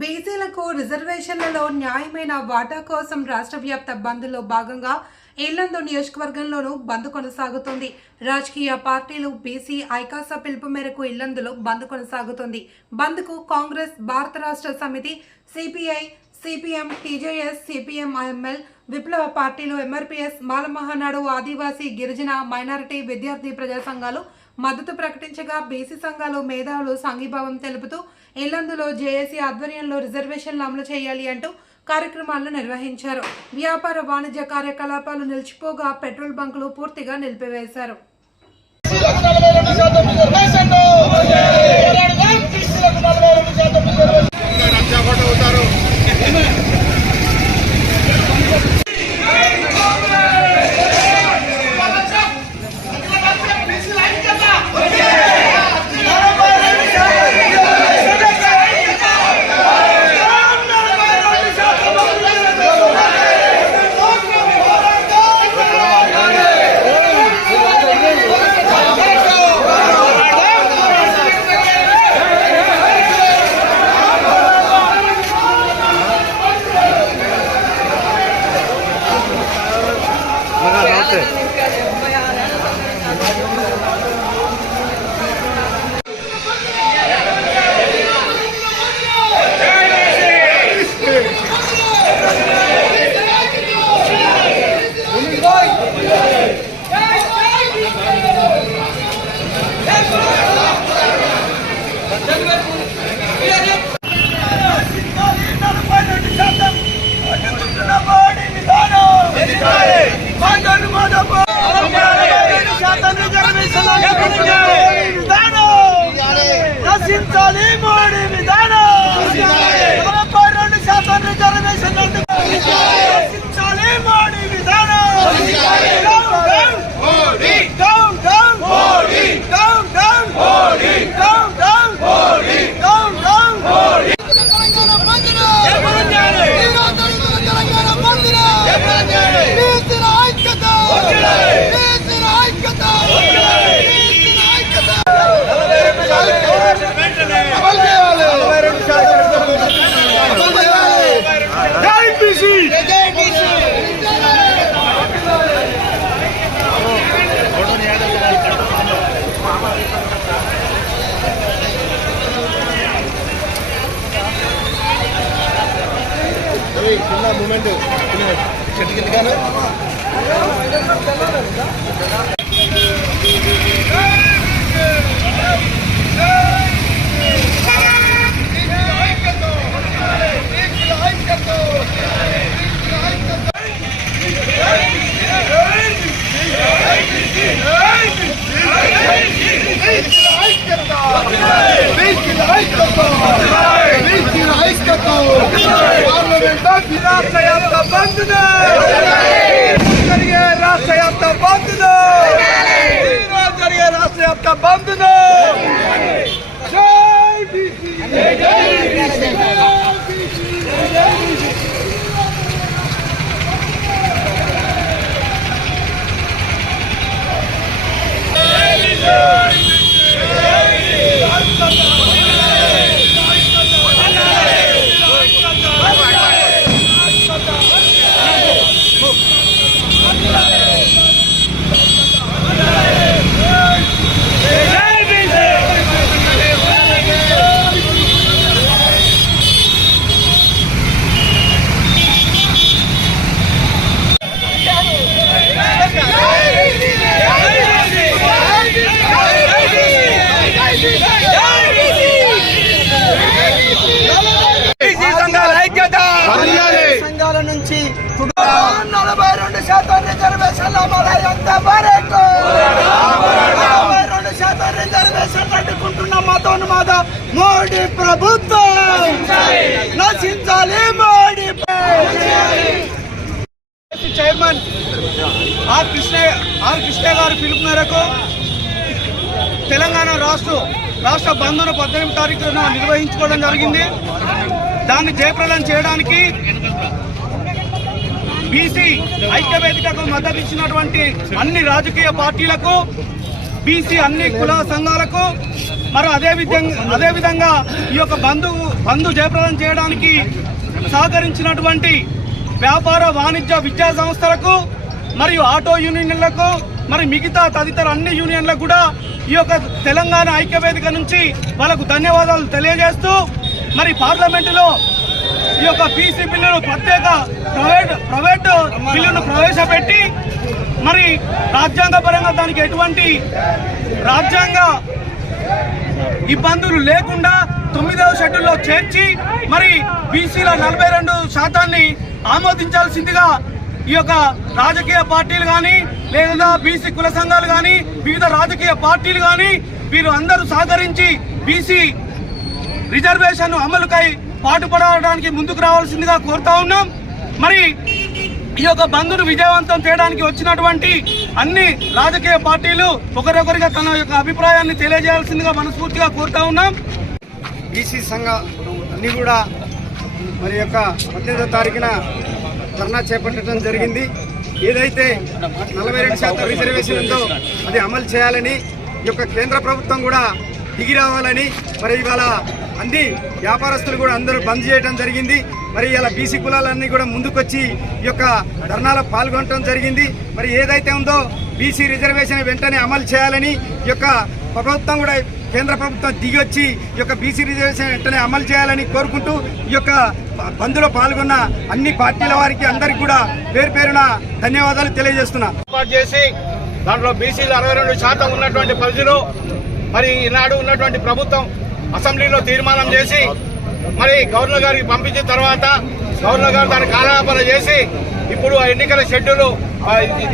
బీసీలకు రిజర్వేషన్లలో న్యాయమైన వాటా కోసం రాష్ట్ర వ్యాప్త బంద్లో భాగంగా ఇల్లందు నియోజకవర్గంలోనూ బంద్ కొనసాగుతుంది. రాజకీయ పార్టీలు బీసీ ఐకాస పిలుపు మేరకు ఇల్లందులో బంద్ కొనసాగుతుంది. బంద్కు Congress Bharat Rashtra Samithi CPI CPM TJS CPM IML విప్లవ పార్టీలు ఎంఆర్పీఎస్ మాలమహానాడు ఆదివాసీ గిరిజన మైనారిటీ విద్యార్థి ప్రజా సంఘాలు మద్దతు ప్రకటించగా బీసీ సంఘాలు మేధావులు సంఘీభావం తెలుపుతూ ఇల్లందులో జేఏసీ ఆధ్వర్యంలో రిజర్వేషన్లు అమలు చేయాలి అంటూ కార్యక్రమాలను నిర్వహించారు. వ్యాపార వాణిజ్య కార్యకలాపాలు నిలిచిపోగా పెట్రోల్ బంకులు పూర్తిగా నిలిపివేశారు నలభై రెండు శాతం రిజర్వేషన్ పోరాడదాం బీసీలకు నలభై రెండు శాతం రిజర్వేషన్ నలభై రెండు శాతం అడ్డుకుంటున్న మోడీ విధానం మాట్లాడు మాధవ శాతం రిజర్వేషన్ విధానం రచించాలి మోడీ విధానం. నలభై రెండు శాతం రిజర్వేషన్ రచించాలి మోడీ విధానం Down, down. Down, down. Down, down. Down, down. Telangana బంద్ను ఈరోజు జరుగుతున్న తెలంగాణ బంద్ను బీసీల ఐక్యత బీసీల ఐక్యత బీసీల ఐక్యత అమలు చేయాలి అమలు చేయాలి జై బీసీ జై బీసీ చిన్న మూమెంట్. చెట్టు కింద కానీ రాష్ట్ర వ్యాప్త బంద్ను జరిగే రాష్ట్ర వ్యాప్త బంద్ను ఈరోజు జరిగే రాష్ట్ర వ్యాప్త బంద్ను జై బీసీ సంఘాల ఐక్యత సంఘాల నుంచి నలభై రెండు శాతం రిజర్వేషన్ల ఎంత వరకు నలభై రెండు శాతం రిజర్వేషన్ అడ్డుకుంటున్న మతోన్మాద మోడీ ప్రభుత్వం నశించాలి Modi chairman R Krishna R Krishna garu పిలుపు మేరకు తెలంగాణ రాష్ట్ర రాష్ట్ర బంద్ను పద్దెనిమిది తారీఖున నిర్వహించుకోవడం జరిగింది. దాన్ని జయప్రదం చేయడానికి బీసీ ఐక్యవేదికకు మద్దతు ఇచ్చినటువంటి అన్ని రాజకీయ పార్టీలకు బీసీ అన్ని కుల సంఘాలకు మరి అదే విధంగా అదే విధంగా ఈ యొక్క బంధు బంధు జయప్రదం చేయడానికి సహకరించినటువంటి వ్యాపార వాణిజ్య విద్యా సంస్థలకు మరియు ఆటో యూనియన్లకు మరి మిగతా తదితర అన్ని యూనియన్లకు కూడా ఈ యొక్క తెలంగాణ ఐక్యవేదిక నుంచి వాళ్ళకు ధన్యవాదాలు తెలియజేస్తూ మరి పార్లమెంటులో ఈ యొక్క పీసీ బిల్లును ప్రత్యేక ప్రైవేట్ ప్రైవేట్ బిల్లును ప్రవేశపెట్టి మరి రాజ్యాంగపరంగా దానికి ఎటువంటి రాజ్యాంగ ఇబ్బందులు లేకుండా తొమ్మిదవ షెడ్యూల్లో చేర్చి మరి బీసీల నలభై రెండు శాతాన్ని ఆమోదించాల్సిందిగా ఈ యొక్క రాజకీయ పార్టీలు కానీ లేదా బీసీ కుల సంఘాలు కానీ వివిధ రాజకీయ పార్టీలు కానీ వీరు అందరూ సహకరించి బీసీ రిజర్వేషన్ అమలుకై పాటుపడడానికి ముందుకు రావాల్సిందిగా కోరుతా ఉన్నాం. మరి ఈ యొక్క బంద్ను విజయవంతం చేయడానికి వచ్చినటువంటి అన్ని రాజకీయ పార్టీలు ఒకరొకరిగా తన యొక్క అభిప్రాయాన్ని తెలియజేయాల్సిందిగా మనస్ఫూర్తిగా కోరుతా ఉన్నాం. బీసీ సంఘ అన్ని కూడా మరి యొక్క పద్దెనిమిదో తారీఖున ధర్నా చేపట్టడం జరిగింది. ఏదైతే నలభై రెండు శాతం రిజర్వేషన్ ఉందో అది అమలు చేయాలని ఈ యొక్క కేంద్ర ప్రభుత్వం కూడా దిగి రావాలని మరి ఇవాళ అన్ని వ్యాపారస్తులు కూడా అందరూ బంద్ చేయడం జరిగింది. మరి ఇలా బీసీ కులాలన్నీ కూడా ముందుకొచ్చి ఈ యొక్క ధర్నాలో పాల్గొనడం జరిగింది. మరి ఏదైతే ఉందో బీసీ రిజర్వేషన్ వెంటనే అమలు చేయాలని ఈ యొక్క ప్రభుత్వం కూడా కేంద్ర ప్రభుత్వం దిగొచ్చి ఈ యొక్క బీసీ రిజర్వేషన్ వెంటనే అమలు చేయాలని కోరుకుంటూ ఈ యొక్క బంద్లో పాల్గొన్న అన్ని పార్టీల వారికి అందరికీ కూడా పేరు పేరున ధన్యవాదాలు తెలియజేస్తున్నా. ఏర్పాటు చేసి దాంట్లో బీసీలు అరవై రెండు శాతం ఉన్నటువంటి పరిధిలో మరి ఈనాడు ఉన్నటువంటి ప్రభుత్వం అసెంబ్లీలో తీర్మానం చేసి మరి గవర్నర్ గారికి పంపించిన తర్వాత గవర్నర్ గారు దాన్ని కాలాపన చేసి ఇప్పుడు ఆ ఎన్నికల షెడ్యూల్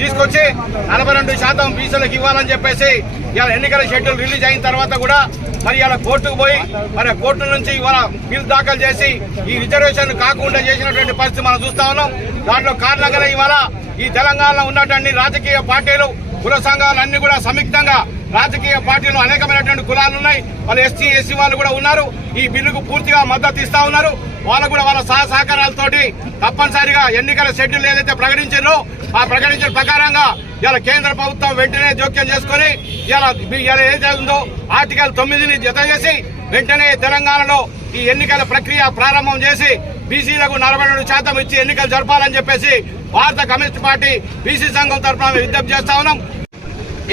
తీసుకొచ్చి నలభై రెండు శాతం బీసీలకు ఇవ్వాలని చెప్పేసి ఇవాళ ఎన్నికల షెడ్యూల్ రిలీజ్ అయిన తర్వాత కూడా మరి ఇవాళ కోర్టుకు పోయి మరి కోర్టు నుంచి ఇవాళ బిల్ దాఖలు చేసి ఈ రిజర్వేషన్ కాకుండా చేసినటువంటి పరిస్థితి మనం చూస్తా ఉన్నాం. దాంట్లో కారణంగానే ఇవాళ ఈ తెలంగాణలో ఉన్నటువంటి రాజకీయ పార్టీలు కుల సంఘాలు అన్ని కూడా సంయుక్తంగా రాజకీయ పార్టీలు అనేకమైనటువంటి కులాలు ఉన్నాయి. వాళ్ళు ఎస్టీ ఎస్సీ వాళ్ళు కూడా ఉన్నారు. ఈ బిల్లుకు పూర్తిగా మద్దతు ఇస్తా ఉన్నారు. వాళ్ళు కూడా వాళ్ళ సహ సహకారాలతోటి తప్పనిసరిగా ఎన్నికల షెడ్యూల్ ఏదైతే ప్రకటించారో ఆ ప్రకటించిన ప్రకారంగా ఇలా కేంద్ర ప్రభుత్వం వెంటనే జోక్యం చేసుకుని ఇలా ఇలా ఏదైతే ఉందో ఆర్టికల్ తొమ్మిదిని జత చేసి వెంటనే తెలంగాణలో ఈ ఎన్నికల ప్రక్రియ ప్రారంభం చేసి బీసీలకు నలభై రెండు శాతం ఇచ్చి ఎన్నికలు జరపాలని చెప్పేసి భారత కమ్యూనిస్ట్ పార్టీ బీసీ సంఘం తరఫున విజ్ఞప్తి చేస్తా ఉన్నాం.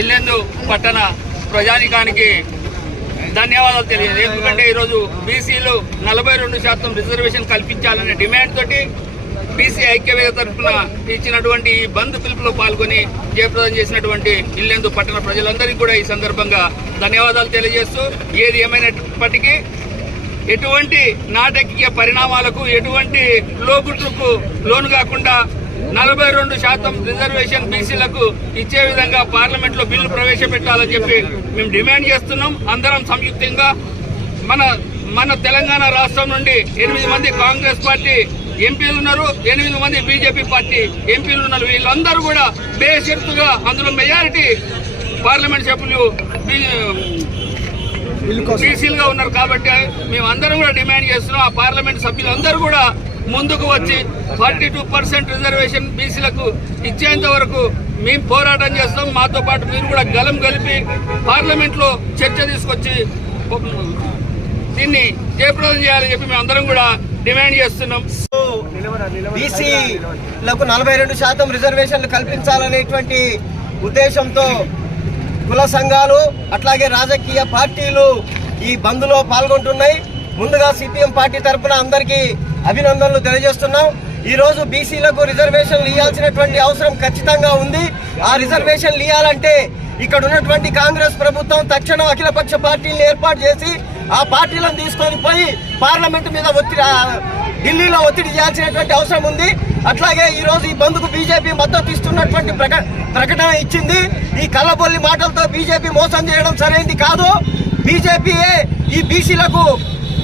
ఇల్లెందు పట్టణ ప్రజానికానికి ధన్యవాదాలు తెలియదు ఎందుకంటే ఈరోజు బీసీలు నలభై రెండు శాతం రిజర్వేషన్ కల్పించాలనే డిమాండ్ తోటి బీసీ ఐక్యవేద తరఫున ఇచ్చినటువంటి ఈ బంద్ పిలుపులో పాల్గొని జయప్రదం చేసినటువంటి ఇల్లెందు పట్టణ ప్రజలందరికీ కూడా ఈ సందర్భంగా ధన్యవాదాలు తెలియజేస్తూ ఏది ఏమైనప్పటికీ ఎటువంటి నాటకీయ పరిణామాలకు ఎటువంటి లోగుట్లకు లోను కాకుండా నలభై రెండు శాతం రిజర్వేషన్ బీసీలకు ఇచ్చే విధంగా పార్లమెంట్లో బిల్లు ప్రవేశపెట్టాలని చెప్పి మేము డిమాండ్ చేస్తున్నాం. అందరం సంయుక్తంగా మన మన తెలంగాణ రాష్ట్రం నుండి ఎనిమిది మంది కాంగ్రెస్ పార్టీ ఎంపీలు ఉన్నారు ఎనిమిది మంది బీజేపీ పార్టీ ఎంపీలు ఉన్నారు వీళ్ళందరూ కూడా బేషరతుగా అందులో మెజారిటీ పార్లమెంట్ సభ్యులు బీసీలుగా ఉన్నారు కాబట్టి మేము అందరం కూడా డిమాండ్ చేస్తున్నాం. ఆ పార్లమెంట్ సభ్యులందరూ కూడా ముందుకు వచ్చి ఫార్టీ టూ పర్సెంట్ రిజర్వేషన్ బీసీలకు ఇచ్చేంత వరకు మేము పోరాటం చేస్తాం మాతో పాటు మీరు కూడా గలం కలిపి పార్లమెంట్లో చర్చ తీసుకొచ్చి దీన్ని జయప్రదం చేయాలని చెప్పి మేము అందరం కూడా డిమాండ్ చేస్తున్నాం. బీసీలకు నలభై రెండు శాతం రిజర్వేషన్లు కల్పించాలనేటువంటి ఉద్దేశంతో కుల సంఘాలు అట్లాగే రాజకీయ పార్టీలు ఈ బంద్లో పాల్గొంటున్నాయి. ముందుగా సిపిఎం పార్టీ తరఫున అందరికీ అభినందనలు తెలియజేస్తున్నాం. ఈ రోజు బీసీలకు రిజర్వేషన్లు ఇవ్వాల్సినటువంటి అవసరం ఖచ్చితంగా ఉంది. ఆ రిజర్వేషన్లు ఇవ్వాలంటే ఇక్కడ ఉన్నటువంటి కాంగ్రెస్ ప్రభుత్వం తక్షణం అఖిలపక్ష పార్టీని ఏర్పాటు చేసి ఆ పార్టీలను తీసుకొని పోయి పార్లమెంట్ మీద ఒత్తిడి ఢిల్లీలో ఒత్తిడి చేయాల్సినటువంటి అవసరం ఉంది. అట్లాగే ఈరోజు ఈ బంద్కు బీజేపీ మద్దతు ఇస్తున్నటువంటి ప్రక- ప్రకటన ఇచ్చింది. ఈ కళ్ళబొల్లి మాటలతో బీజేపీ మోసం చేయడం సరైనది కాదు. బీజేపీయే ఈ బీసీలకు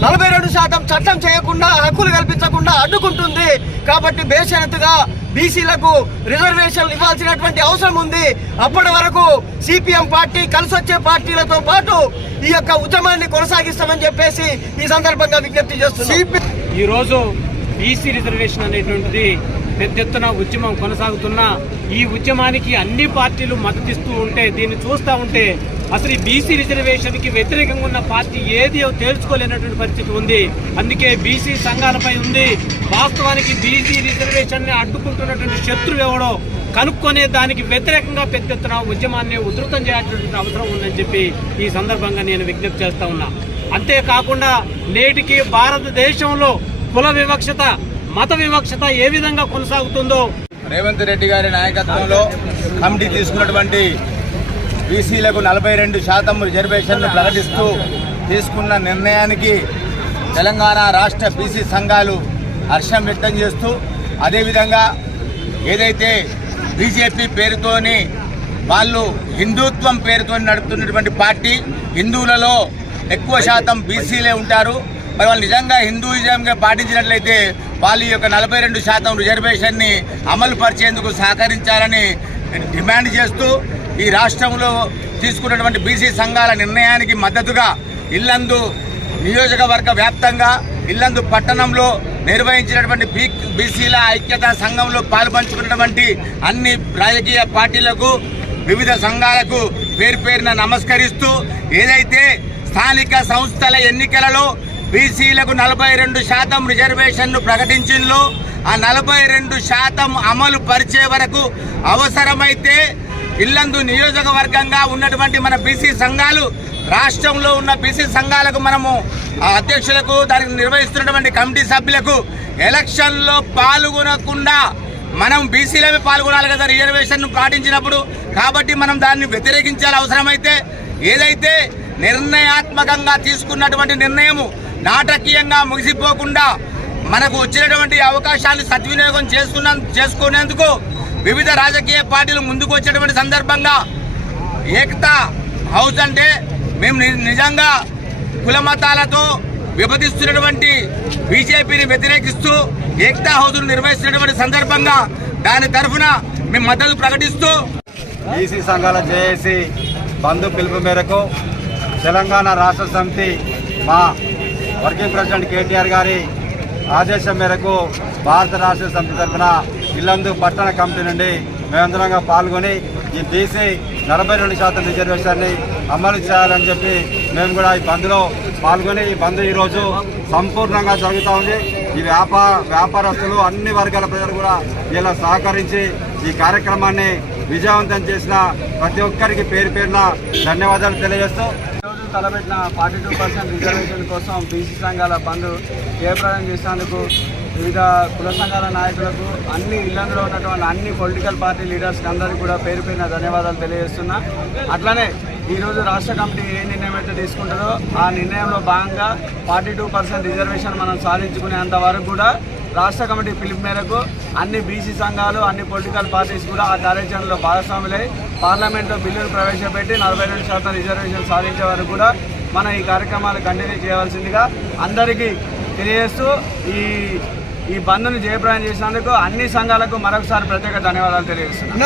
నలభై రెండు శాతం చట్టం చేయకుండా హక్కులు కల్పించకుండా అడ్డుకుంటుంది. కాబట్టి బేషరతుగా బీసీలకు రిజర్వేషన్లు ఇవ్వాల్సినటువంటి అవసరం ఉంది. అప్పటి వరకు సిపిఎం పార్టీ కలిసి వచ్చే పార్టీలతో పాటు ఈ యొక్క ఉద్యమాన్ని కొనసాగిస్తామని చెప్పేసి ఈ సందర్భంగా విజ్ఞప్తి చేస్తున్నాం. ఈరోజు బీసీ రిజర్వేషన్ అనేటువంటిది పెద్ద ఎత్తున ఉద్యమం కొనసాగుతున్న ఈ ఉద్యమానికి అన్ని పార్టీలు మద్దతిస్తూ ఉంటే దీన్ని చూస్తూ ఉంటే అసలు ఈ బీసీ రిజర్వేషన్కి వ్యతిరేకంగా ఉన్న పార్టీ ఏది తేల్చుకోలేనటువంటి పరిస్థితి ఉంది. అందుకే బీసీ సంఘాలపై ఉంది. వాస్తవానికి బీసీ రిజర్వేషన్ని అడ్డుకుంటున్నటువంటి శత్రువు ఎవడో కనుక్కొనే దానికి వ్యతిరేకంగా పెద్ద ఎత్తున ఉద్యమాన్ని ఉధృతం చేయాల్సినటువంటి అవసరం ఉందని చెప్పి ఈ సందర్భంగా నేను విజ్ఞప్తి చేస్తా ఉన్నా. అంతేకాకుండా నేటికి భారతదేశంలో కుల వివక్షత మత వివక్షత ఏ విధంగా కొనసాగుతుందో రేవంత్ రెడ్డి గారి నాయకత్వంలో కమిటీ తీసుకున్నటువంటి బీసీలకు నలభై రెండు శాతం రిజర్వేషన్లు ప్రకటిస్తూ తీసుకున్న నిర్ణయానికి తెలంగాణ రాష్ట్ర బీసీ సంఘాలు హర్షం వ్యక్తం చేస్తూ అదేవిధంగా ఏదైతే బీజేపీ పేరుతోని వాళ్ళు హిందుత్వం పేరుతో నడుపుతున్నటువంటి పార్టీ హిందువులలో ఎక్కువ శాతం బీసీలే ఉంటారు. మరి వాళ్ళు నిజంగా హిందూయిజంగా పాటించినట్లయితే వాళ్ళు యొక్క నలభై రెండు శాతం రిజర్వేషన్ని అమలు పరిచేందుకు సహకరించాలని డిమాండ్ చేస్తూ ఈ రాష్ట్రంలో తీసుకున్నటువంటి బీసీ సంఘాల నిర్ణయానికి మద్దతుగా ఇల్లందు నియోజకవర్గ వ్యాప్తంగా ఇల్లందు పట్టణంలో నిర్వహించినటువంటి బీ బీసీల ఐక్యతా సంఘంలో పాల్పంచుకున్నటువంటి అన్ని రాజకీయ పార్టీలకు వివిధ సంఘాలకు పేరు పేరున నమస్కరిస్తూ ఏదైతే స్థానిక సంస్థల ఎన్నికలలో బీసీలకు నలభై రెండు శాతం రిజర్వేషన్ను ప్రకటించిందో ఆ నలభై రెండు శాతం అమలు పరిచే వరకు అవసరమైతే ఇల్లందు నియోజకవర్గంగా ఉన్నటువంటి మన బీసీ సంఘాలు రాష్ట్రంలో ఉన్న బీసీ సంఘాలకు మనము ఆ అధ్యక్షులకు దానికి నిర్వహిస్తున్నటువంటి కమిటీ సభ్యులకు ఎలక్షన్లో పాల్గొనకుండా మనం బీసీలమే పాల్గొనాలి కదా రిజర్వేషన్ పాటించినప్పుడు. కాబట్టి మనం దాన్ని వ్యతిరేకించాలి అవసరమైతే. ఏదైతే నిర్ణయాత్మకంగా తీసుకున్నటువంటి నిర్ణయము నాటకీయంగా ముగిసిపోకుండా మనకు వచ్చినటువంటి అవకాశాన్ని సద్వినియోగం చేసుకున్న చేసుకునేందుకు వివిధ రాజకీయ పార్టీలు ముందుకు వచ్చేటువంటి సందర్భంగా ఏకతా హౌస్ అంటే మేము ని- నిజంగా కుల మతాలతో విభజిస్తున్నటువంటి బీజేపీని వ్యతిరేకిస్తూ ఏకతా హౌస్ను నిర్వహిస్తున్నటువంటి సందర్భంగా దాని తరఫున మేము మద్దతు ప్రకటిస్తూ బీసీ సంఘాల జేఏసీ బంధు పిలుపు మేరకు తెలంగాణ రాష్ట్ర సమితి మా వర్కింగ్ ప్రెసిడెంట్ కేటీఆర్ గారి ఆదేశం మేరకు భారత రాష్ట్ర సమితి తరఫున ఇల్లందు పట్టణ కమిటీ నుండి మేమందరంగా పాల్గొని ఈ బీసీ నలభై రెండు శాతం రిజర్వేషన్ని అమలు చేయాలని చెప్పి మేము కూడా ఈ బంద్లో పాల్గొని ఈ బంద్ ఈరోజు సంపూర్ణంగా జరుగుతూ ఉంది. ఈ వ్యాపార వ్యాపారస్తులు అన్ని వర్గాల ప్రజలు కూడా ఇలా సహకరించి ఈ కార్యక్రమాన్ని విజయవంతం చేసిన ప్రతి ఒక్కరికి పేరు పేరున ధన్యవాదాలు తెలియజేస్తూ ఈరోజు తలపెట్టిన ఫార్టీ టూ పర్సెంట్ రిజర్వేషన్ కోసం బీసీ సంఘాల బంద్ జయప్రదం చేసినందుకు వివిధ కుల సంఘాల నాయకులకు అన్ని ఇళ్ళలో ఉన్నటువంటి అన్ని పొలిటికల్ పార్టీ లీడర్స్కి అందరికీ కూడా పేరు పైన ధన్యవాదాలు తెలియజేస్తున్నా. అట్లనే ఈరోజు రాష్ట్ర కమిటీ ఏ నిర్ణయం అయితే తీసుకుంటుందో ఆ నిర్ణయంలో భాగంగా ఫార్టీ టూ పర్సెంట్ రిజర్వేషన్ మనం సాధించుకునేంత వరకు కూడా రాష్ట్ర కమిటీ పిలుపు మేరకు అన్ని బీసీ సంఘాలు అన్ని పొలిటికల్ పార్టీస్ కూడా ఆ కార్యాచరణలో భాగస్వాములై పార్లమెంట్లో బిల్లులు ప్రవేశపెట్టి నలభై రెండు శాతం రిజర్వేషన్ సాధించే వరకు కూడా మనం ఈ కార్యక్రమాలు కంటిన్యూ చేయవలసిందిగా అందరికీ తెలియజేస్తూ ఈ ఈ బంద్ను జయప్రదం చేసినందుకు అన్ని సంఘాలకు మరొకసారి ప్రత్యేక ధన్యవాదాలు తెలియజేస్తున్నాను.